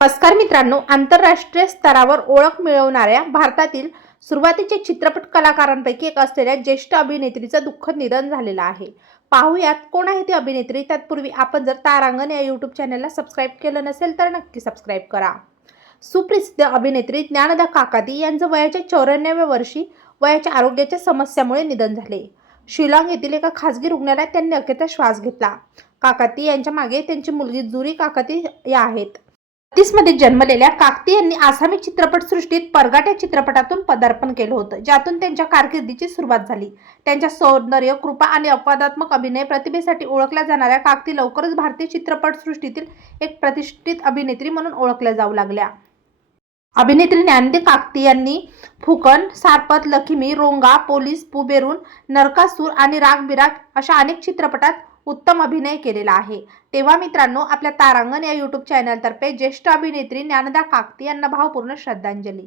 नमस्कार मित्रांनो आंतरराष्ट्रीय स्तरावर ओळख मिळवणाऱ्या भारतातील सुरुवातीचे चित्रपट कलाकारांपैकी एक असलेल्या ज्येष्ठ अभिनेत्रीचं दुःखद निधन झालेलं आहे. पाहूयात कोण आहे ती अभिनेत्री. तत्पूर्वी आपण जर तारांगण या यूट्यूब चॅनलला सबस्क्राईब केलं नसेल तर नक्की सबस्क्राईब करा. सुप्रसिद्ध अभिनेत्री ज्ञानदा काकाती यांचं वयाच्या चौऱ्याण्णव्या वर्षी वयाच्या आरोग्याच्या समस्यामुळे निधन झाले. शिलाँग येथील एका खासगी रुग्णालयात त्यांनी अखेरचा श्वास घेतला. काकाती यांच्या मागे त्यांची मुलगी जुरी काकाती या आहेत. मध्ये जन्मलेल्या काकती यांनी आसामी चित्रपटसृष्टीत परगाट या चित्रपटातून पदार्पण केलं होतं ज्यातून त्यांच्या कारकिर्दीची सुरुवात झाली. त्यांच्या सौंदर्य कृपा आणि अपवादात्मक अभिनय प्रतिभेसाठी ओळखल्या जाणाऱ्या काकती लवकरच भारतीय चित्रपटसृष्टीतील एक प्रतिष्ठित अभिनेत्री म्हणून ओळखल्या जाऊ लागल्या. अभिनेत्री ज्ञानदे काकती यांनी फुकन सारपत लखिमी रोंगा पोलीस पुबेरून नरकासूर आणि राग बिराग अशा अनेक चित्रपटात उत्तम अभिनय केलेला आहे. तेव्हा मित्रांनो आपल्या तारांगण या यूट्यूब चॅनलतर्फे ज्येष्ठ अभिनेत्री ज्ञानदा काकती यांना भावपूर्ण श्रद्धांजली.